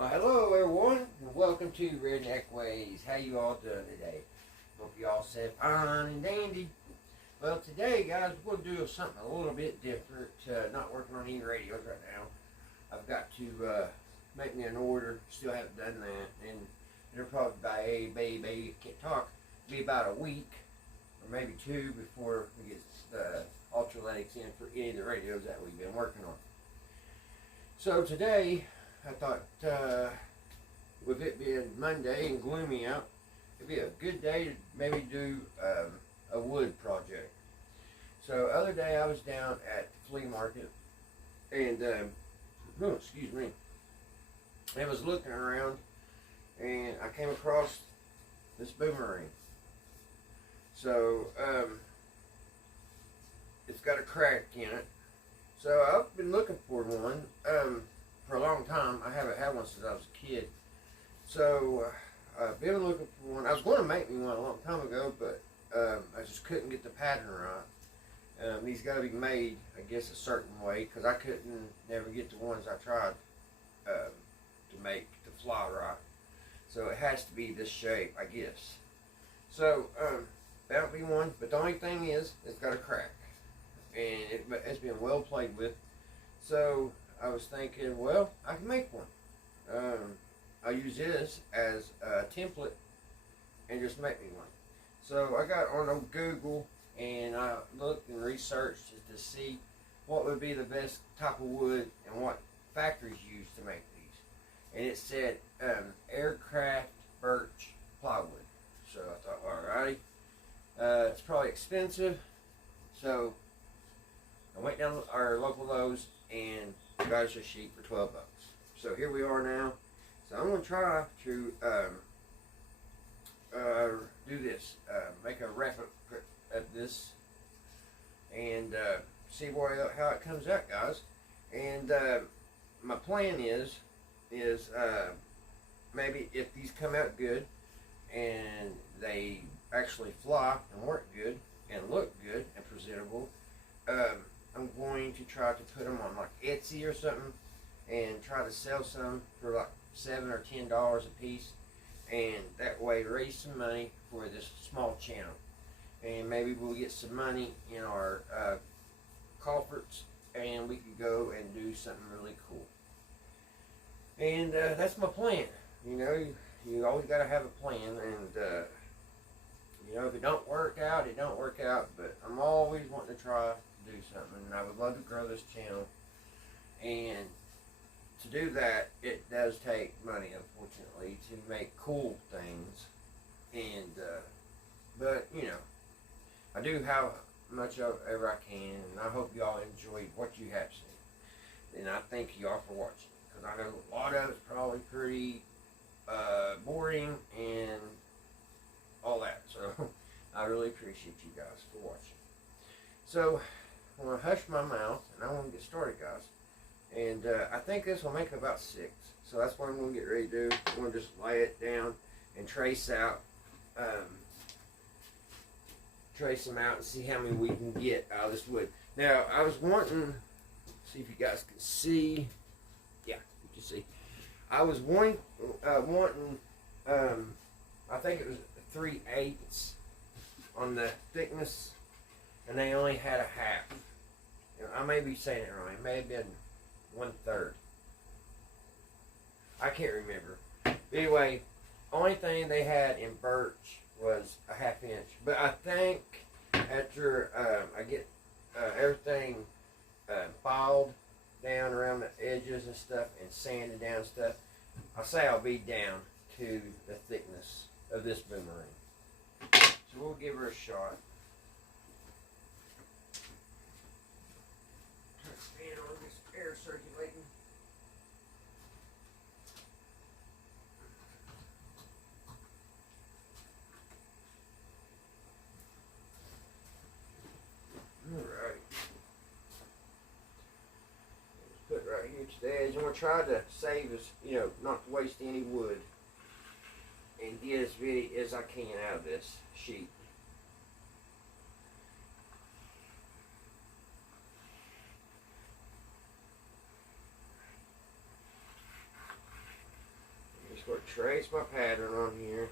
Well, hello everyone, and welcome to Redneck Ways. How you all doing today? Hope you all said fine and dandy. Well, today, guys, we're going to do something a little bit different. Not working on any radios right now. I've got to make me an order. Still haven't done that, and it'll probably can't talk. Be about a week or maybe two before we get the ultralights in for any of the radios that we've been working on. So today, I thought with it being Monday and gloomy out, it'd be a good day to maybe do a wood project. So other day I was down at the flea market and excuse me, I was looking around and I came across this boomerang. So it's got a crack in it. So I've been looking for one for a long time. I haven't had one since I was a kid. So I've been looking for one. I was going to make me one a long time ago, but I just couldn't get the pattern right. These got to be made, I guess, a certain way, because I couldn't never get the ones I tried to make to fly right. So it has to be this shape, I guess. So that'll be one, but the only thing is, it's got a crack, and it's been well played with. So I was thinking, well, I can make one. I'll use this as a template and just make me one. So I got on Google and I looked and researched to see what would be the best type of wood and what factories use to make these. And it said aircraft birch plywood. So I thought, alrighty, it's probably expensive. So I went down to our local Lowe's and got us a sheet for $12. So here we are now. So I'm going to try to do this, make a replica of this, and see how it comes out, guys. And my plan is maybe if these come out good and they actually fly and work good and look good and presentable, I'm going to try to put them on like Etsy or something and try to sell some for like $7 or $10 a piece, and that way raise some money for this small channel, and maybe we'll get some money in our coffers and we can go and do something really cool. And that's my plan. You know, you always got to have a plan, and you know, if it don't work out, it don't work out, but I'm always wanting to try to do something, and I would love to grow this channel. And to do that, it does take money, unfortunately, to make cool things. And but you know, I do how much of ever I can, and I hope y'all enjoyed what you have seen. And I thank y'all for watching, because I know a lot of it's probably pretty boring and all that. So I really appreciate you guys for watching. So I'm gonna hush my mouth, and I want to get started, guys. And I think this will make about 6. So that's what I'm going to get ready to do. I'm going to just lay it down and trace them out and see how many we can get out of this wood. Now, I was wanting, see if you guys can see. Yeah, you can see. I was wanting, I think it was 3/8 on the thickness, and they only had a half. I may be saying it wrong. It may have been 1/3. I can't remember. But anyway, only thing they had in birch was a 1/2 inch. But I think after I get everything filed down around the edges and stuff and sanded down and stuff, I'll say I'll be down to the thickness of this boomerang. So we'll give her a shot. Fan on this air circulating. Alright. Let's put it right here to the edge. I'm going to try to save us, you know, not to waste any wood, and get as many as I can out of this sheet. trace my pattern on here.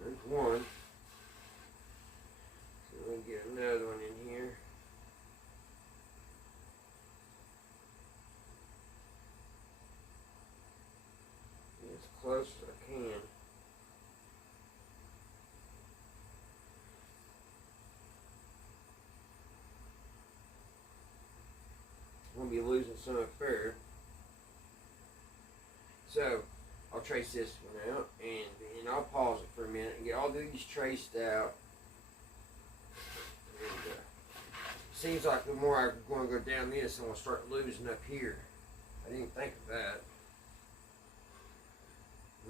There's one. So we can get another one in here. Get as close as I can. I'm going to be losing some up there. So, I'll trace this one out, and then I'll pause it for a minute and get all these traced out. And, seems like the more I'm going to go down this, I'm going to start losing up here. I didn't think of that.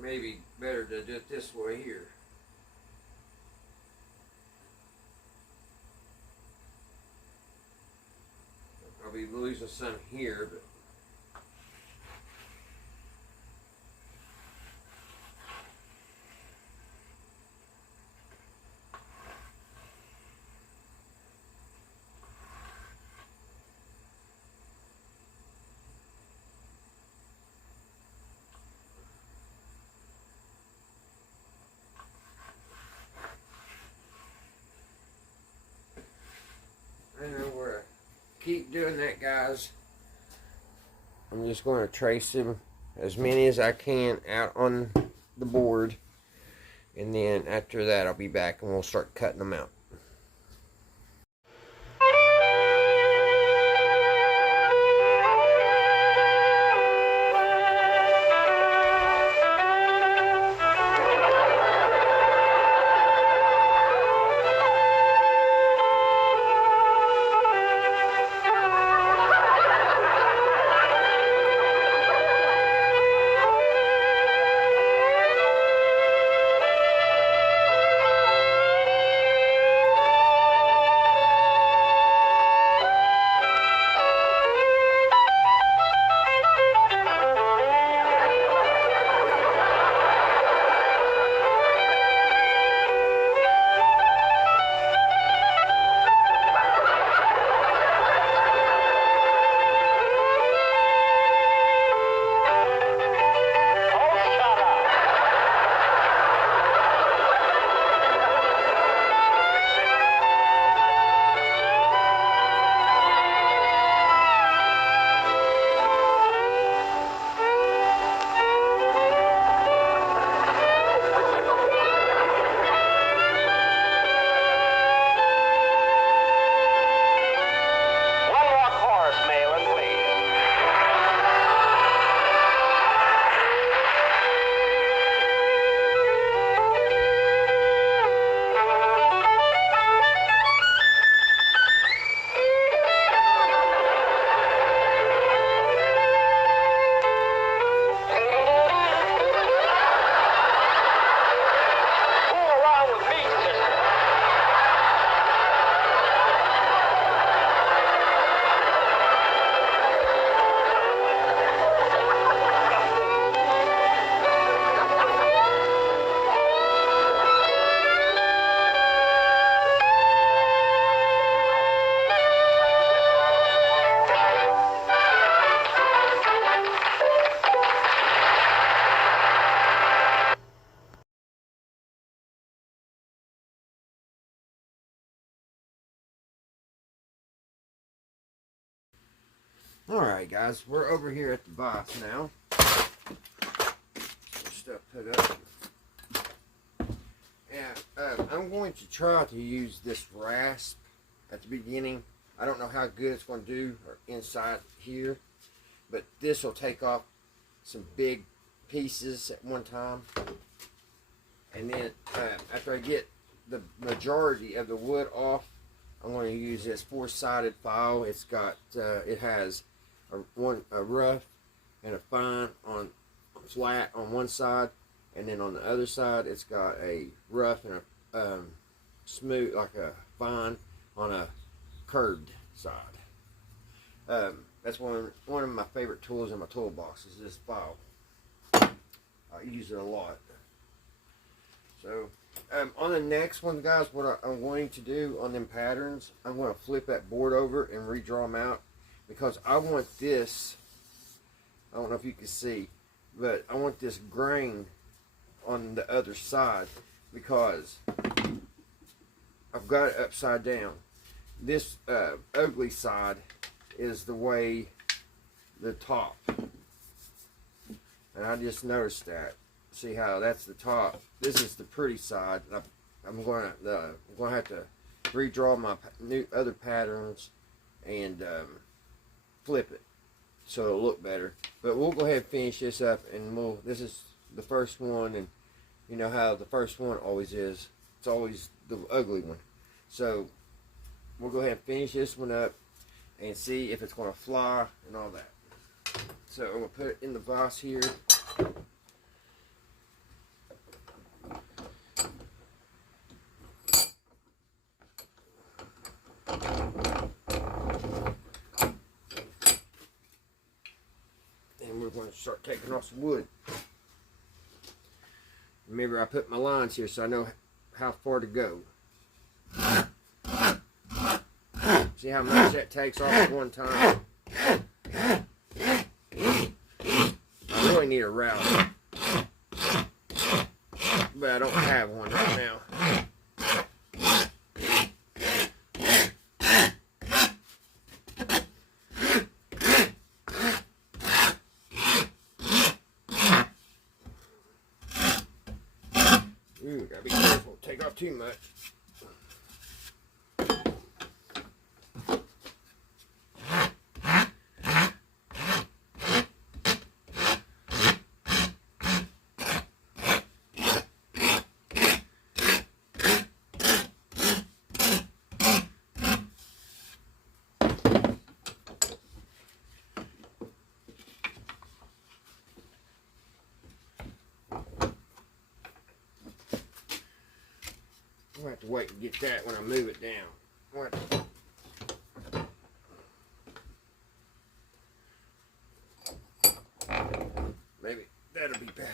Maybe better to do it this way here. I'll be losing some here, but I know where to keep doing that, guys. I'm just going to trace them as many as I can out on the board, and then after that I'll be back and we'll start cutting them out. Alright guys, we're over here at the vise now. Some stuff put up. And I'm going to try to use this rasp at the beginning. I don't know how good it's going to do inside here, but this will take off some big pieces at one time. And then after I get the majority of the wood off, I'm going to use this four-sided file. It's got it has a rough and a fine on flat on one side, and then on the other side it's got a rough and a smooth, like a fine on a curved side. That's one of my favorite tools in my toolbox is this file. I use it a lot. So on the next one, guys, what I'm going to do on them patterns, I'm going to flip that board over and redraw them out, because I want this, I don't know if you can see, but I want this grain on the other side, because I've got it upside down. This ugly side is the way the top, and I just noticed that. See how that's the top. This is the pretty side. I'm going to have to redraw my new other patterns and flip it so it'll look better. But we'll go ahead and finish this up, and this is the first one, and you know how the first one always is. It's always the ugly one. So we'll go ahead and finish this one up and see if it's going to fly and all that. So I'm going to put it in the vise here. And we're going to start taking off some wood. Remember, I put my lines here so I know how far to go. See how much that takes off at one time? I really need a router, but I don't have one right now. Ooh, gotta be careful, take off too much. I'll have to wait and get that when I move it down. Maybe that'll be better.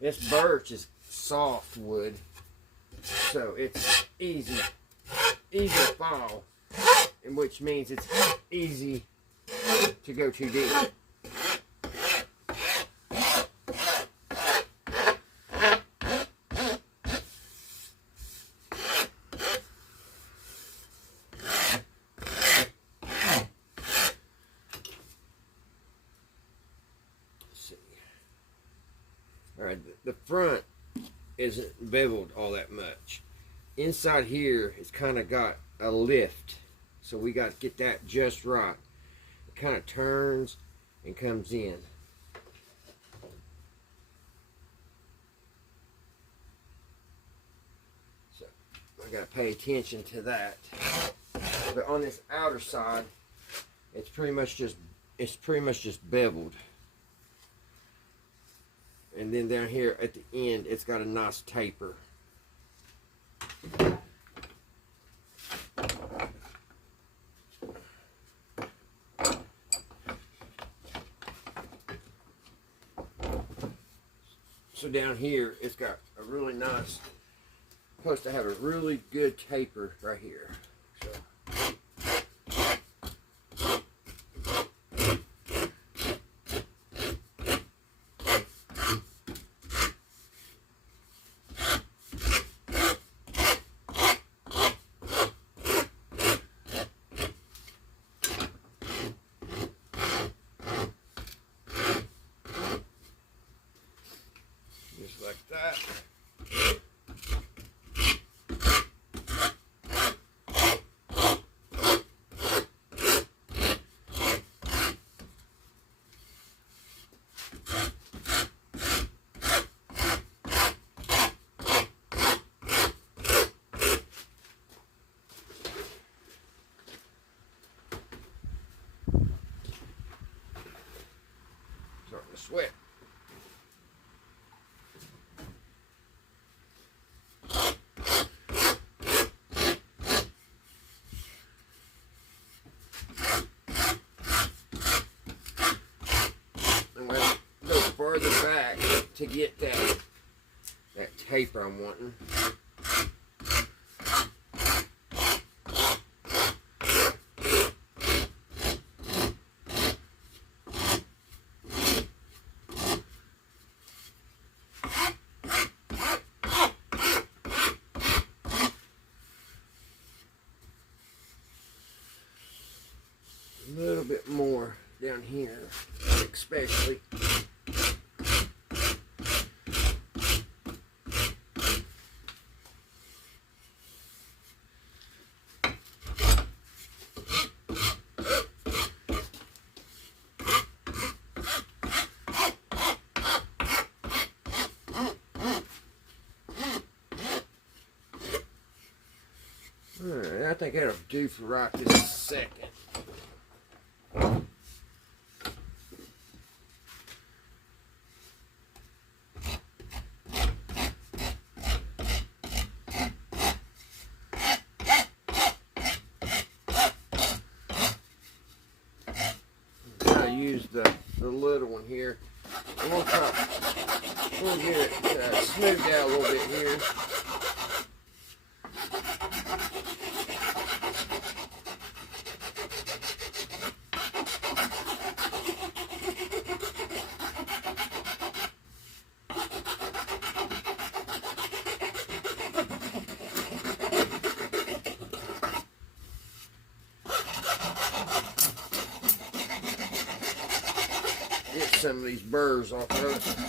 This birch is soft wood, so it's easy to fall, and which means it's easy to go too deep. Let's see. All right, the front isn't beveled all that much. Inside here, it's kind of got a lift, so we got to get that just right. It kind of turns and comes in. So I got to pay attention to that. But on this outer side, it's pretty much just beveled. And then down here at the end, it's got a nice taper. So down here, it's got a really nice, supposed to have a really good taper right here. So. Just like that. Starting to sweat. farther back to get that taper I'm wanting. A little bit more down here, especially. Alright, I think that'll do for right this second. Use the little one here. I'm going to get it smoothed out a little bit here. Get some of these burrs off of it.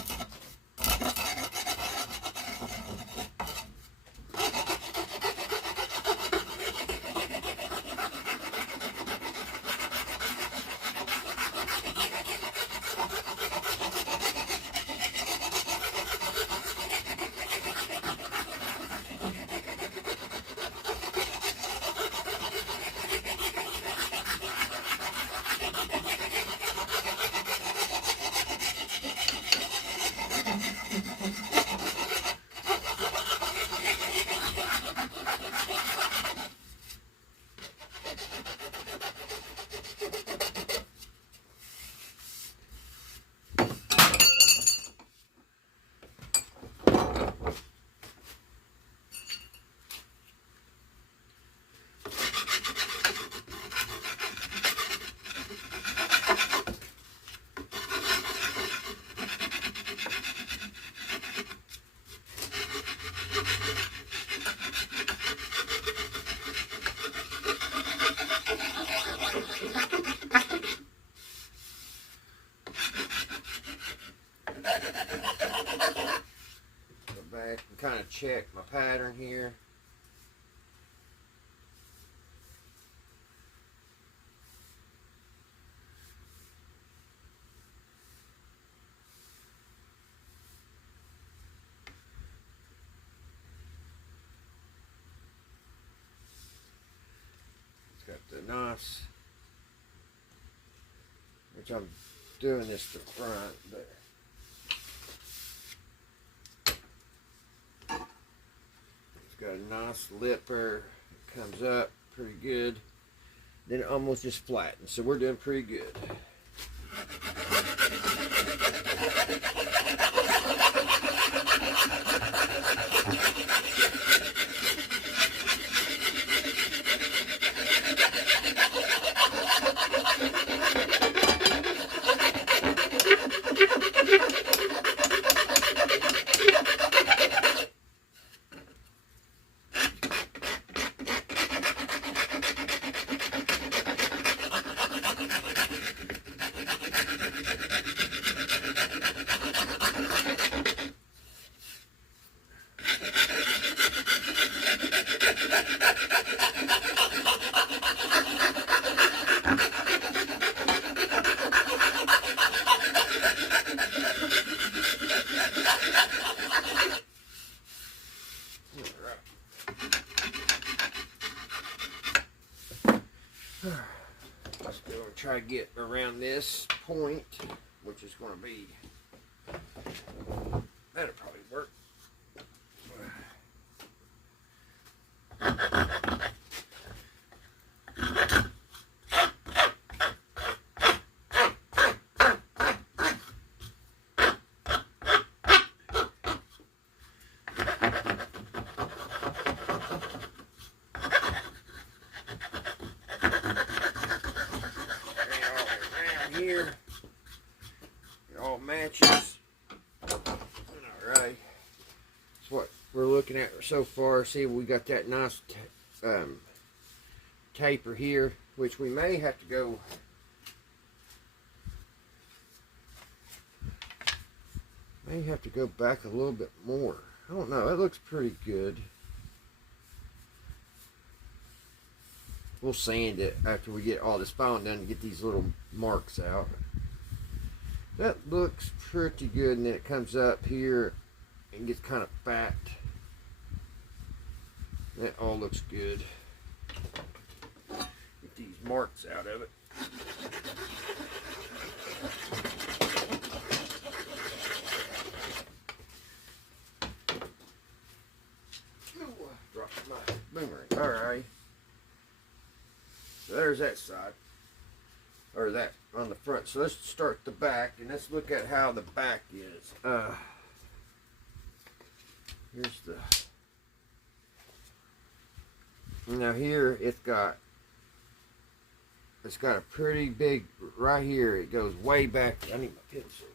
Kind of check my pattern here. It's got the nice, which I'm doing this to front, but got a nice lipper, comes up pretty good, then it almost just flattens, so we're doing pretty good. Try to get around this point, which is going to be, that'll probably work. matches. Alright. That's what we're looking at so far. See, we got that nice taper here, which we may have to go back a little bit more. I don't know. It looks pretty good. We'll sand it after we get all this filing done to get these little marks out. That looks pretty good, and then it comes up here and gets kind of fat. That all looks good. Get these marks out of it. Dropped my boomerang. Alright. So there's that side. Or that on the front. So let's start the back, and let's look at how the back is. Here's the... Now here it's got a pretty big, right here, it goes way back. I need my pencil.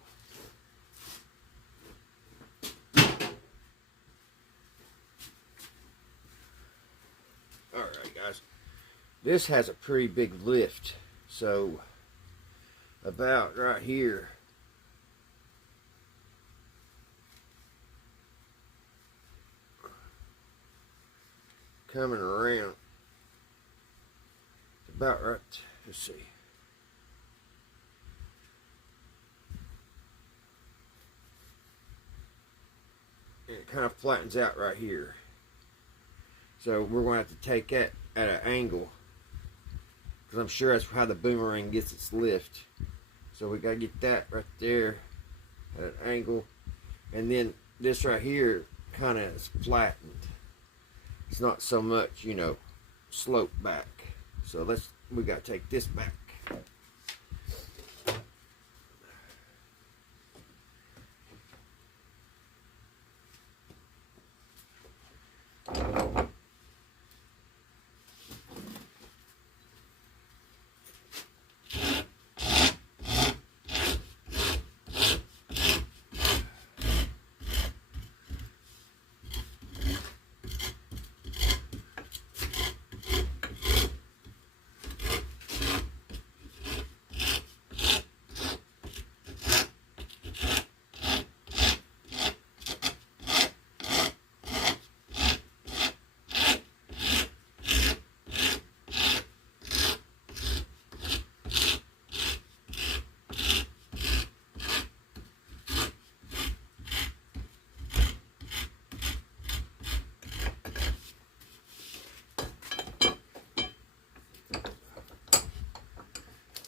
Alright guys, this has a pretty big lift, so about right here, coming around, about right, let's see. And it kind of flattens out right here. So we're going to have to take that at an angle, because I'm sure that's how the boomerang gets its lift. So we got to get that right there at an angle. And then this right here kind of is flattened. It's not so much, you know, slope back. So we got to take this back.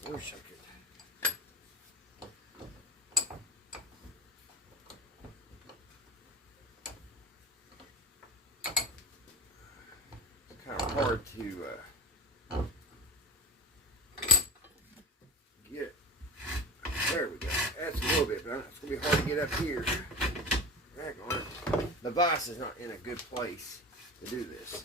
I wish I could. It's kind of hard to get it. There we go. That's a little bit, but it's going to be hard to get up here. The vise is not in a good place to do this.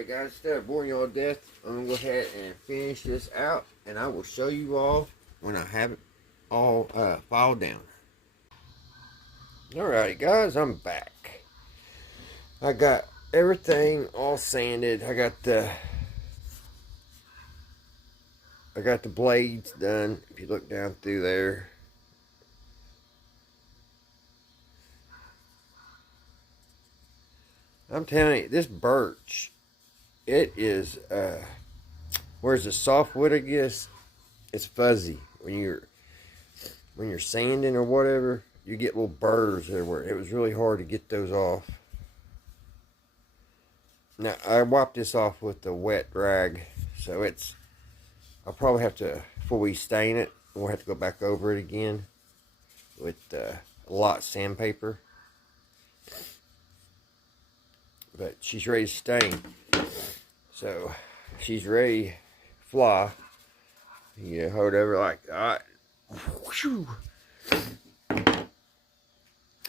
Alright guys, instead of boring y'all to death, I'm going to go ahead and finish this out, and I will show you all when I have it all filed down. Alrighty guys, I'm back. I got everything all sanded. I got the blades done. If you look down through there, I'm telling you, this birch, it is where's the softwood, I guess, it's fuzzy when you're sanding or whatever. You get little burrs everywhere. It was really hard to get those off. Now I wiped this off with the wet rag, so I'll probably have to, before we stain it, we'll have to go back over it again with a lot sandpaper. But she's ready to stain, so she's ready to fly. You hold over like that.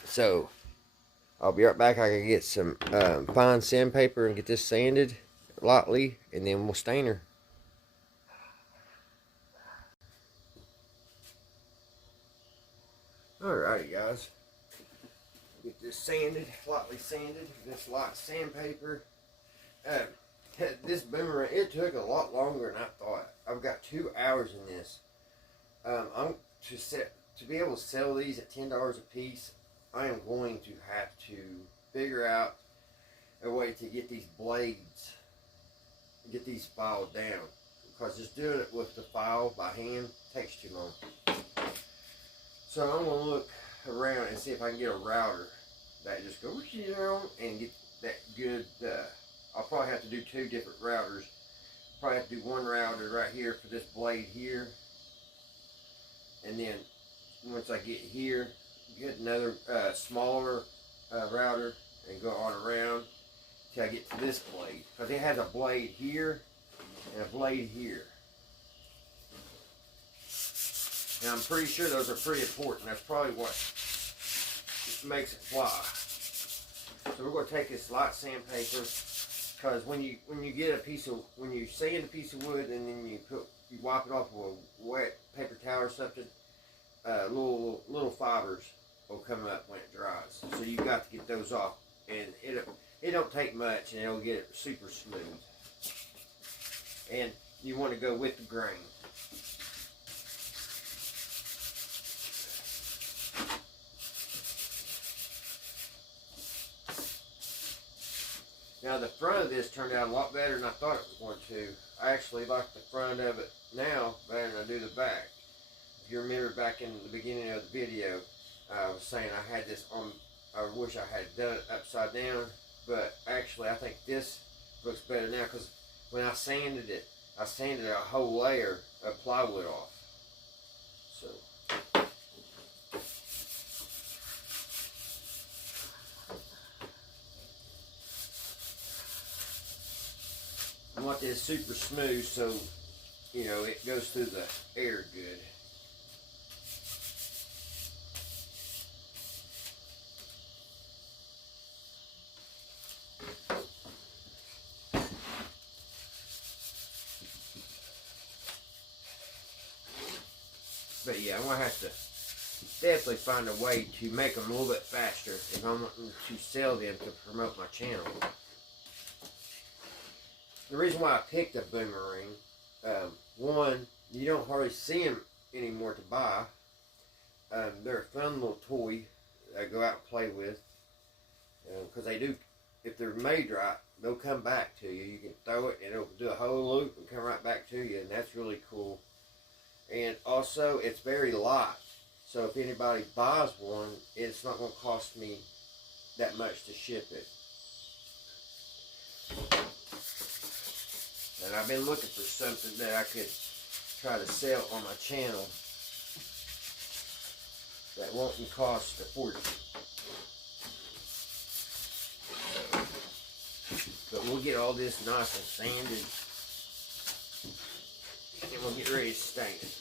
So I'll be right back. I can get some fine sandpaper and get this sanded lightly, and then we'll stain her. Alrighty guys, get this sanded, lightly sanded, this light sandpaper. This boomerang, it took a lot longer than I thought. I've got 2 hours in this. I'm to be able to sell these at $10 a piece. I am going to have to figure out a way to get these blades, get these filed down, because just doing it with the file by hand takes too long. So I'm gonna look around and see if I can get a router that just goes down and get that good. I'll probably have to do 2 different routers. Probably have to do one router right here for this blade here, and then once I get here, get another smaller router and go on around till I get to this blade, because it has a blade here and a blade here. And I'm pretty sure those are pretty important. That's probably what makes it fly. So we're going to take this light sandpaper, because when you sand a piece of wood and then you wipe it off with a wet paper towel or something, little fibers will come up when it dries. So you got to get those off, and it don't take much, and it'll get it super smooth. And you want to go with the grain. Now the front of this turned out a lot better than I thought it was going to. I actually like the front of it now better than I do the back. If you remember back in the beginning of the video, I was saying I had this on, I wish I had done it upside down, but actually I think this looks better now, because when I sanded it, I sanded a whole layer of plywood off. So I want this super smooth, so you know it goes through the air good. But yeah, I'm going to have to definitely find a way to make them a little bit faster if I'm wanting to sell them to promote my channel. The reason why I picked a boomerang, one, you don't hardly see them anymore to buy. They're a fun little toy that I go out and play with. Because they do, if they're made right, they'll come back to you. You can throw it and it'll do a whole loop and come right back to you, and that's really cool. And also, it's very light. So if anybody buys one, it's not going to cost me that much to ship it. And I've been looking for something that I could try to sell on my channel that won't cost a fortune. But we'll get all this nice and sanded, and we'll get ready to stain it.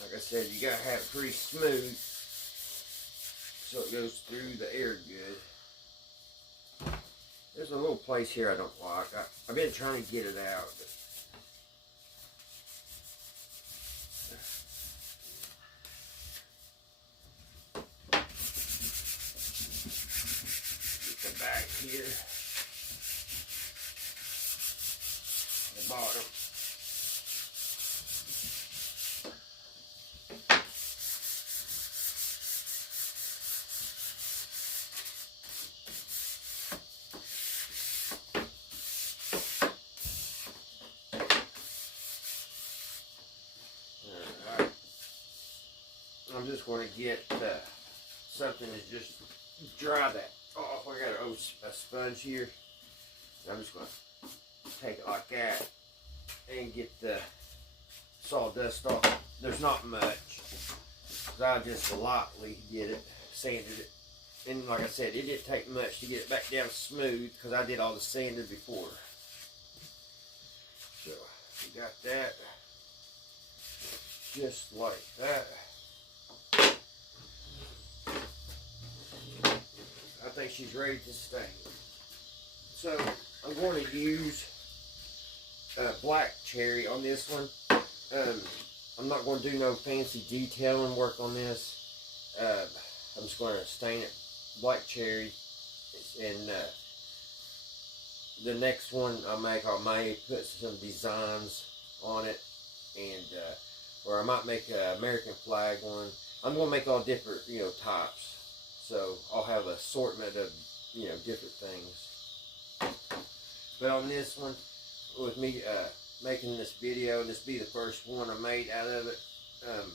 Like I said, you gotta have it pretty smooth so it goes through the air good. There's a little place here I don't like. I've been trying to get it out. Get the back here. The bottom. I'm just going to get something to just dry that off. I got a sponge here. I'm just going to take it like that and get the sawdust off. There's not much. I just lightly did it, sanded it. And like I said, it didn't take much to get it back down smooth because I did all the sanding before. So, we got that. Just like that. I think she's ready to stain. So I'm going to use black cherry on this one. I'm not going to do no fancy detailing work on this. I'm just going to stain it black cherry, and the next one I may put some designs on it, and or I might make an American flag one. I'm going to make all different, types. So I'll have an assortment of, different things. But on this one, with me making this video, this be the first one I made out of it.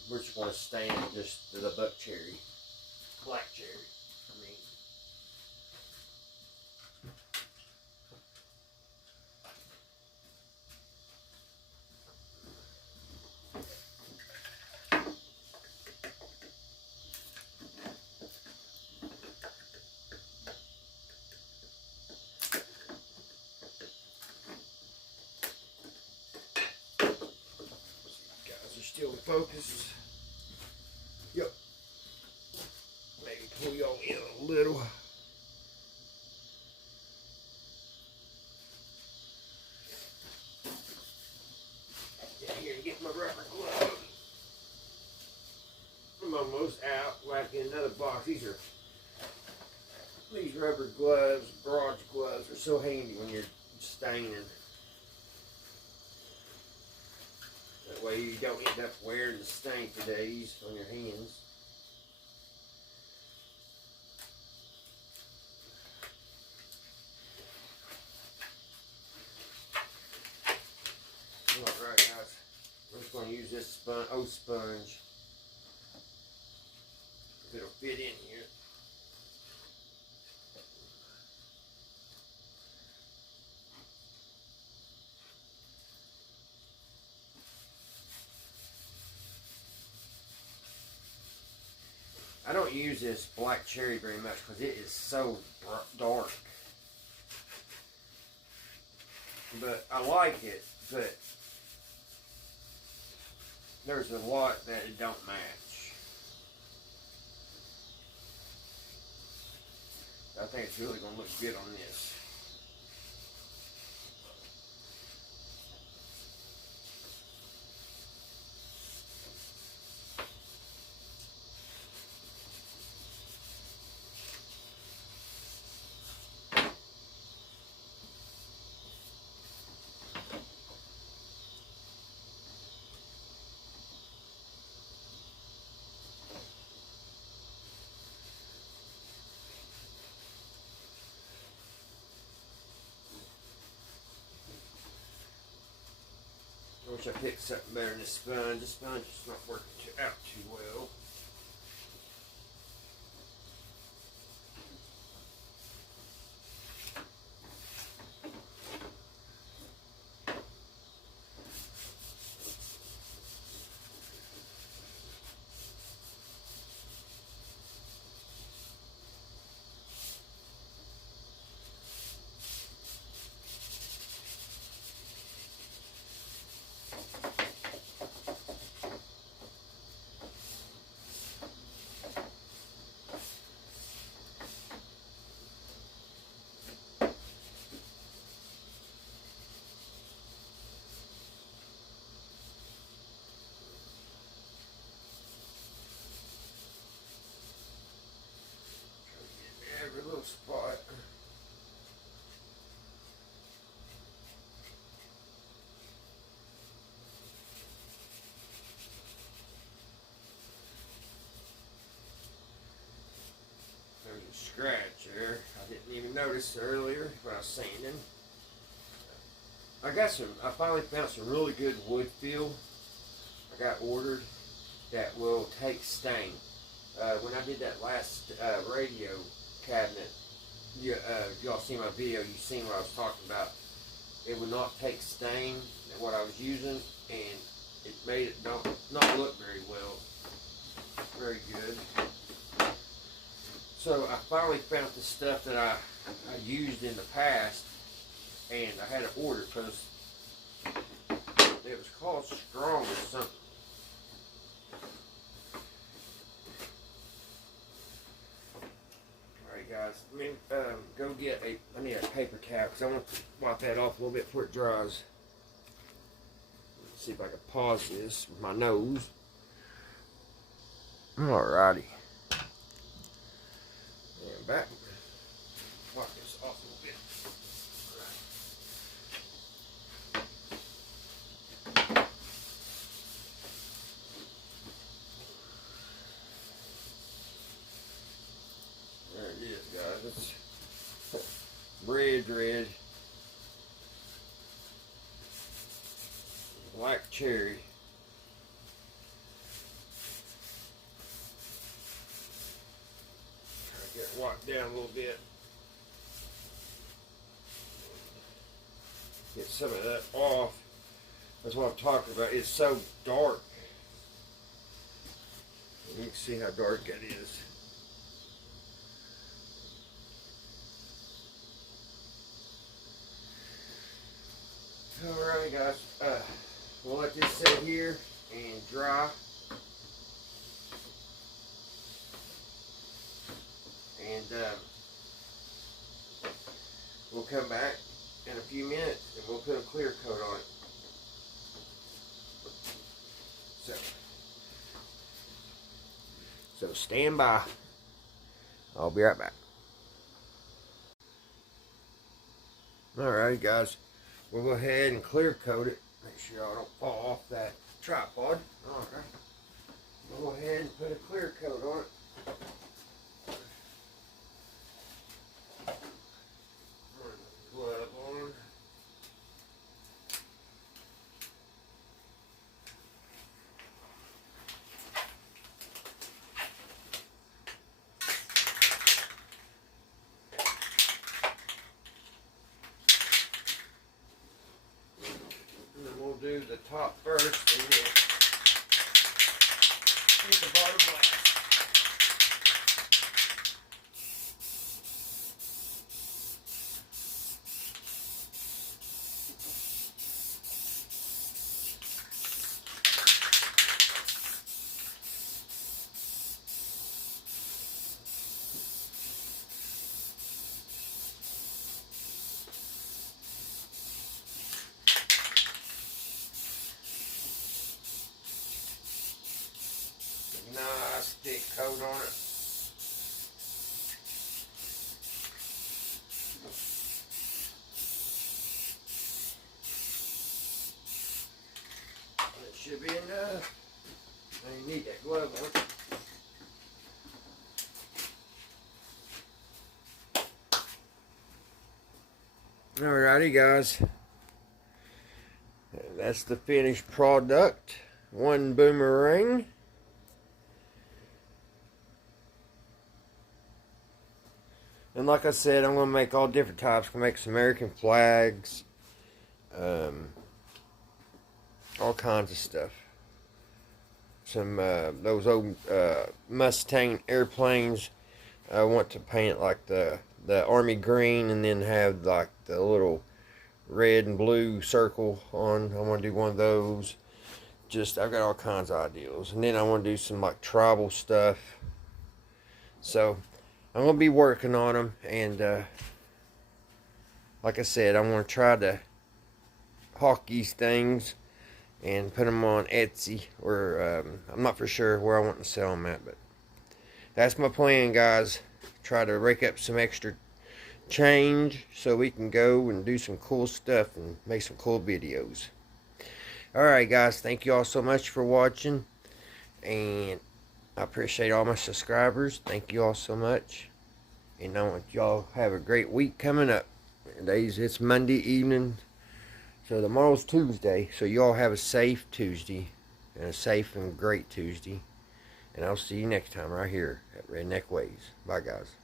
We're just going to stain it just to the buck cherry, black cherry. Still focused. Yep. Maybe pull y'all in a little. Get here and get my rubber glove. I'm almost out. Like in another box. These rubber gloves, barrage gloves, are so handy when you're staining. That way you don't end up wearing the stain for days on your hands. Alright guys, I'm just going to use this sponge. If it'll fit in here. I don't use this black cherry very much because it is so dark. But I like it, but there's a lot that it don't match. I think it's really going to look good on this. I wish I picked something better than this sponge. This sponge is not working out too well. every little spot. There's a scratch there. I didn't even notice earlier when I was sanding. I finally found some really good wood feel I got ordered that will take stain. When I did that last radio cabinet, y'all seen my video, you seen what I was talking about. It would not take stain at what I was using, and it made it not look very well, very good. So I finally found the stuff that I used in the past, and I had to order because it was called Strong or something. Alright guys, let me go get I need a paper towel because I want to wipe that off a little bit before it dries. Let's see if I can pause this with my nose. Alrighty. And back. Wipe this off a little bit. There it is, guys. It's red. Black cherry. Try to get it wiped down a little bit. Get some of that off. That's what I'm talking about. It's so dark. You can see how dark that is. Alright guys, we'll let this sit here and dry. And we'll come back in a few minutes and we'll put a clear coat on it. So stand by. I'll be right back. Alright guys, we'll go ahead and clear coat it. Make sure y'all don't fall off that tripod. Alright. We'll go ahead and put a clear coat on it. Glove on. Do the top first and we'll keep the bottom last. Nice thick coat on it. That should be enough. Now you need that glove on. Alrighty guys. That's the finished product. One boomerang. And like I said, I'm going to make all different types. I'm going to make some American flags. All kinds of stuff. Some, those old Mustang airplanes. I want to paint it like the army green and then have like the little red and blue circle on. I want to do one of those. I've got all kinds of ideas. And then I want to do some like tribal stuff. So I'm going to be working on them, and like I said, I'm going to try to hawk these things and put them on Etsy, or I'm not for sure where I want to sell them at, but that's my plan, guys. try to rake up some extra change so we can go and do some cool stuff and make some cool videos. Alright guys, thank you all so much for watching, and I appreciate all my subscribers. Thank you all so much, and I want y'all have a great week coming up. Today's it's Monday evening, so tomorrow's Tuesday, so y'all have a safe Tuesday and a safe and great Tuesday, and I'll see you next time right here at Redneck Ways. Bye guys.